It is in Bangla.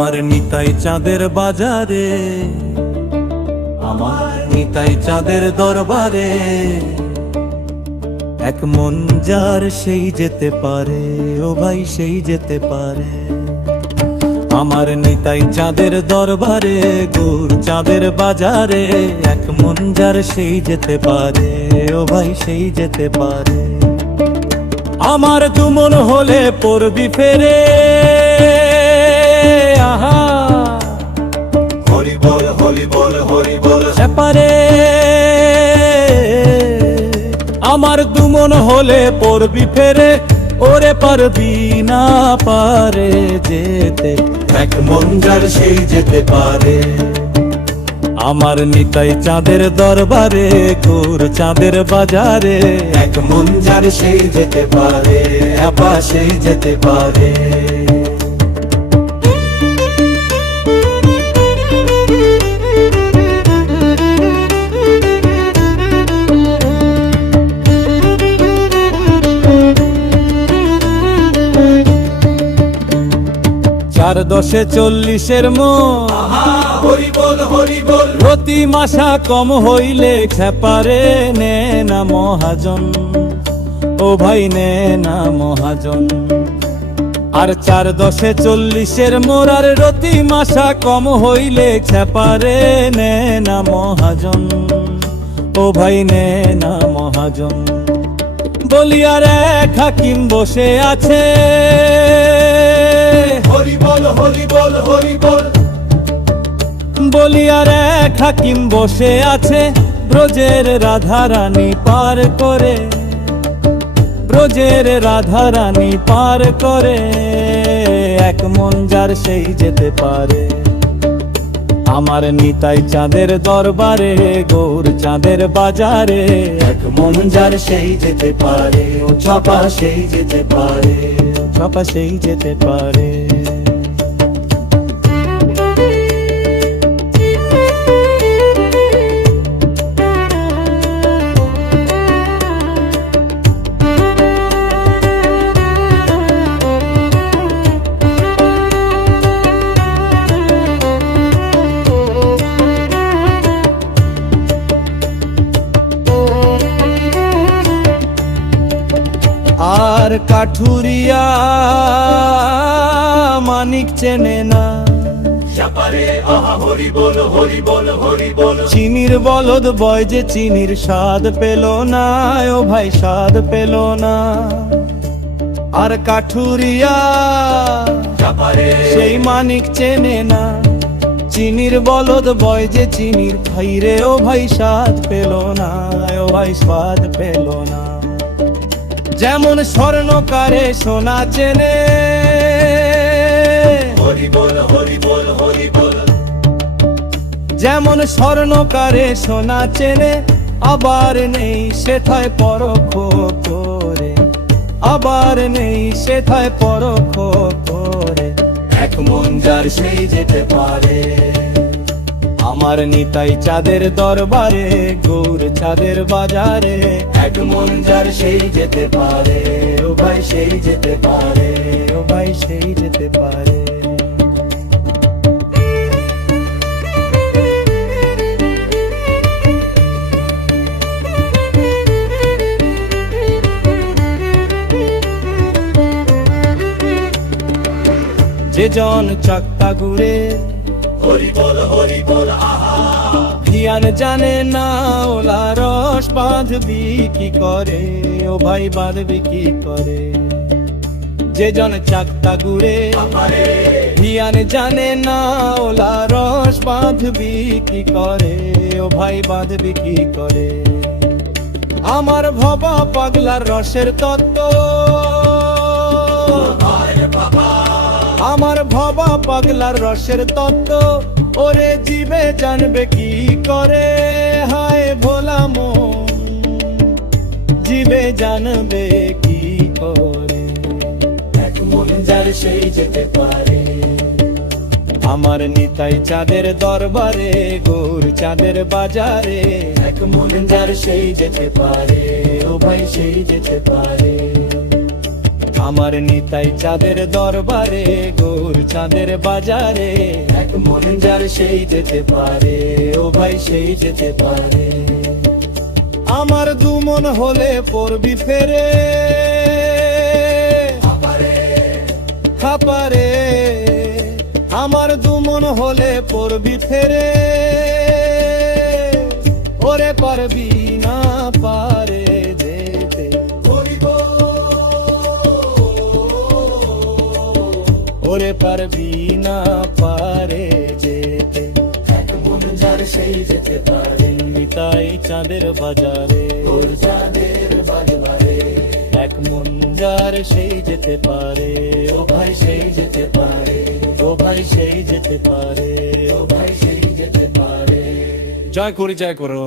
আমার নিতাই চাঁদের বাজারে, আমার নিতাই চাঁদের দরবারে, এক মন যার সেই যেতে পারে, ও ভাই সেই যেতে পারে। আমার নিতাই চাঁদের দরবারে, গৌর চাঁদের বাজারে, এক মন যার সেই যেতে পারে, ও ভাই সেই যেতে পারে। আমার দুমন হলে পড়বি ফেরে, আহা হরি বল হরি বল হরি বল সেপারে। আমার দুমন হলে পড়বি ফেরে, ওরে পারবি না পারে যেতে, এক মন যার সেই যেতে পারে। আমার নিতাই চাঁদের দরবারে, গৌর চাঁদের বাজারে, এক মন যার সেই যেতে পারে, আপা সেই যেতে পারে। চার দশে 40-এর মন, হরি বল হরি বল, প্রতি মাসা কম হইলে খেপারে নে না মহাজন, ও ভাই নে না মহাজন। আর 4 10 40-এর মোরার রতি মাসা কম হইলে খেপারে নে না মহাজন, ও ভাই নে না মহাজন। বলিয়ার এক হাকিম বসে আছে, হরি বল হরি বল হরি বল। বলিয়ার এক হাকিম বসে আছে, ব্রজের রাধারানী পার করে, ব্রজের রাধারানী পার করে, এক মন যার সেই যেতে পারে। আমার নিতাই চাঁদের দরবারে, গৌর চাঁদের বাজারে, এক মন যার সেই যেতে পারে, ও ছাপা সেই যেতে পারে, ছাপা সেই যেতে পারে। আর কাঠুরিয়া মানিক চেনে না, হরি বল হরি বল হরি বল। চিনির বলদ বয় যে চিনির স্বাদ পেল না, ও ভাই স্বাদ পেল না। আর কাঠুরিয়া সেই মানিক চেনে না, চিনির বলদ বয় যে চিনির, ভাই রে ও ভাই স্বাদ পেল না, ও ভাই স্বাদ পেল না। যেমন স্বর্ণকারে সোনা চেনে, হরি বল হরি বল হরি বল। যেমন স্বর্ণকারে সোনা চেনে, আবার নেই সেথায় পরখ করে, আবার নেই সেথায় পরখ করে, এক মন যার সেই যেতে পারে। আমার নিতাই চাঁদের দরবারে, গৌর চাঁদের বাজারে, এক মন যার সেই যেতে পারে, ও ভাই সেই যেতে পারে, ও ভাই সেই যেতে পারে। যে জন চাক্তা ঘুরে, হরি বল হরি বল, আহা ধিয়ান জানে না, ওলা রস বাঁধবি কি করে, ও ভাই বাঁধবি কি করে। যে জন চাক্তা ঘুরে, ধিয়ান জানে না, ওলা রস বাঁধবি কি করে, ও ভাই বাঁধবি কি করে। আমার ভবা পাগলার রসের তত্ত্ব, আমার ভবা পাগলার রসের তত্ত্ব, ওরে জীবে জানবে কি করে, হায় ভোলা মন জীবে জানবে কি করে, এক মন যার সেই যেতে পারে। আমার নিতাই চাঁদের দরবারে, গৌর চাঁদের বাজারে, এক মন যার সেই যেতে পারে, ও ভাই সেই যেতে পারে। আমার নিতাই চাঁদের দরবারে, গৌর চাঁদের বাজারে, এক মন যার সেই যেতে পারে, ও ভাই সেই যেতে পারে। আমার দু মন হলে পড়বি ফেরে, খাপারে। আমার দু মন হলে পড়বি ফেরে, ওরে পারবি না পারে যেতে। ওরে পারবি না পারে যেতে, এক মন যার সেই যেতে পারে। নিতাই চাঁদের বাজারে, ওর চাঁদের বাজারে, এক মন যার সেই যেতে পারে, ও ভাই সেই যেতে পারে, ও ভাই সেই যেতে পারে, ও ভাই সেই যেতে পারে। জয় করি, জয় করো।